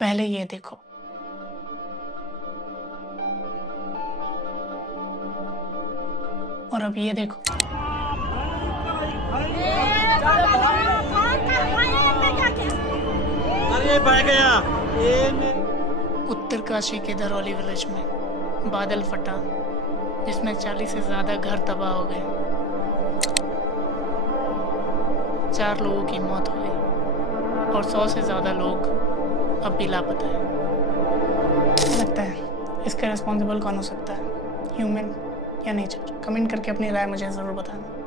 पहले ये देखो। और अब ये देखो। अरे भाग गया उत्तरकाशी के धरौली विलेज में बादल फटा जिसमें 40 से ज्यादा घर तबाह हो गए। 4 लोगों की मौत हो गई और 100 से ज्यादा लोग अब भी लापता है। लगता है इसका रिस्पॉन्सिबल कौन हो सकता है, ह्यूमन या नेचर? कमेंट करके अपनी राय मुझे ज़रूर बताना।